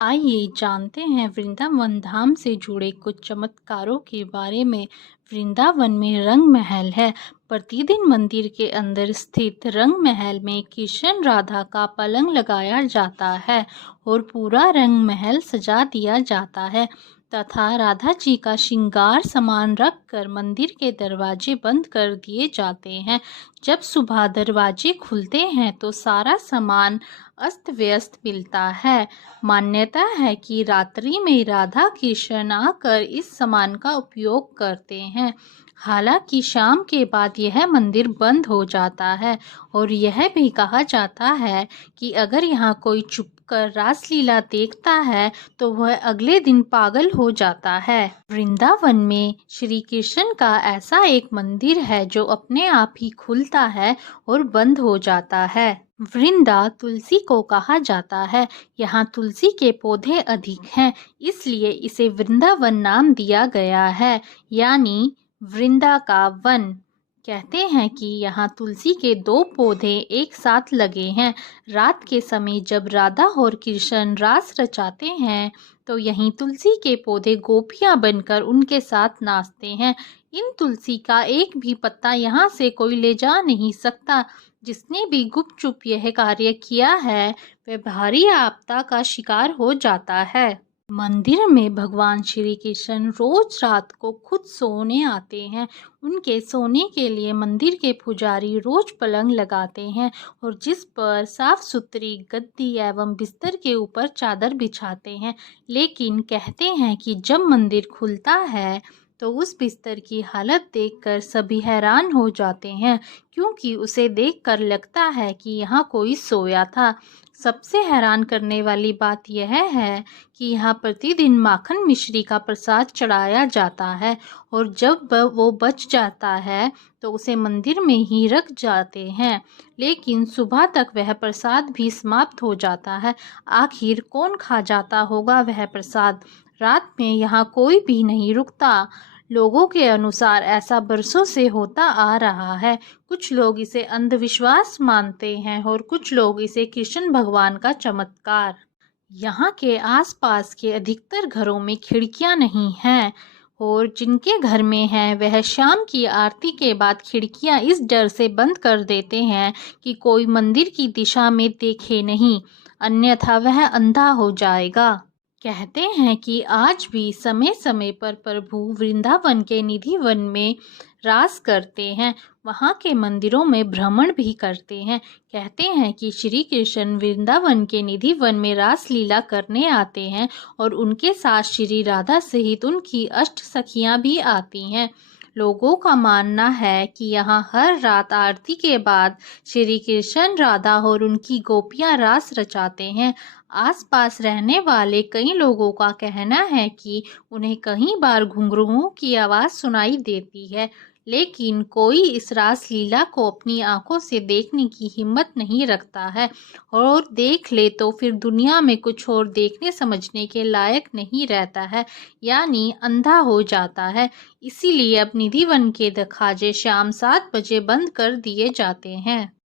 आइए जानते हैं वृंदावन धाम से जुड़े कुछ चमत्कारों के बारे में। वृंदावन में रंग महल है। प्रतिदिन मंदिर के अंदर स्थित रंग महल में कृष्ण राधा का पलंग लगाया जाता है और पूरा रंग महल सजा दिया जाता है तथा राधा जी का श्रृंगार सामान रखकर मंदिर के दरवाजे बंद कर दिए जाते हैं। जब सुबह दरवाजे खुलते हैं तो सारा सामान अस्त व्यस्त मिलता है। मान्यता है कि रात्रि में राधा कृष्ण आकर इस सामान का उपयोग करते हैं। हालांकि शाम के बाद यह मंदिर बंद हो जाता है और यह भी कहा जाता है कि अगर यहाँ कोई छुपकर रासलीला देखता है तो वह अगले दिन पागल हो जाता है। वृंदावन में श्री कृष्ण का ऐसा एक मंदिर है जो अपने आप ही खुलता है और बंद हो जाता है। वृंदा तुलसी को कहा जाता है। यहाँ तुलसी के पौधे अधिक हैं, इसलिए इसे वृंदावन नाम दिया गया है, यानी वृंदा का वन। कहते हैं कि यहाँ तुलसी के 2 पौधे एक साथ लगे हैं। रात के समय जब राधा और कृष्ण रास रचाते हैं तो यहीं तुलसी के पौधे गोपियां बनकर उनके साथ नाचते हैं। इन तुलसी का एक भी पत्ता यहाँ से कोई ले जा नहीं सकता। जिसने भी गुपचुप यह कार्य किया है वह भारी आपदा का शिकार हो जाता है। मंदिर में भगवान श्री कृष्ण रोज रात को खुद सोने आते हैं। उनके सोने के लिए मंदिर के पुजारी रोज पलंग लगाते हैं और जिस पर साफ सुथरी गद्दी एवं बिस्तर के ऊपर चादर बिछाते हैं। लेकिन कहते हैं कि जब मंदिर खुलता है तो उस बिस्तर की हालत देखकर सभी हैरान हो जाते हैं, क्योंकि उसे देखकर लगता है कि यहाँ कोई सोया था। सबसे हैरान करने वाली बात यह है कि यहाँ प्रतिदिन माखन मिश्री का प्रसाद चढ़ाया जाता है और जब वो बच जाता है तो उसे मंदिर में ही रख जाते हैं, लेकिन सुबह तक वह प्रसाद भी समाप्त हो जाता है। आखिर कौन खा जाता होगा वह प्रसाद? रात में यहाँ कोई भी नहीं रुकता। लोगों के अनुसार ऐसा बरसों से होता आ रहा है। कुछ लोग इसे अंधविश्वास मानते हैं और कुछ लोग इसे कृष्ण भगवान का चमत्कार। यहाँ के आसपास के अधिकतर घरों में खिड़कियाँ नहीं हैं और जिनके घर में हैं वह शाम की आरती के बाद खिड़कियाँ इस डर से बंद कर देते हैं कि कोई मंदिर की दिशा में देखे नहीं, अन्यथा वह अंधा हो जाएगा। कहते हैं कि आज भी समय समय पर प्रभु वृंदावन के निधि वन में रास करते हैं, वहाँ के मंदिरों में भ्रमण भी करते हैं। कहते हैं कि श्री कृष्ण वृंदावन के निधि वन में रास लीला करने आते हैं और उनके साथ श्री राधा सहित उनकी अष्ट सखियाँ भी आती हैं। लोगों का मानना है कि यहाँ हर रात आरती के बाद श्री कृष्ण राधा और उनकी गोपियाँ रास रचाते हैं। आसपास रहने वाले कई लोगों का कहना है कि उन्हें कई बार घुंघरूओं की आवाज़ सुनाई देती है, लेकिन कोई इस रास लीला को अपनी आंखों से देखने की हिम्मत नहीं रखता है और देख ले तो फिर दुनिया में कुछ और देखने समझने के लायक नहीं रहता है, यानी अंधा हो जाता है। इसीलिए अब निधि वन के दरवाजे शाम 7 बजे बंद कर दिए जाते हैं।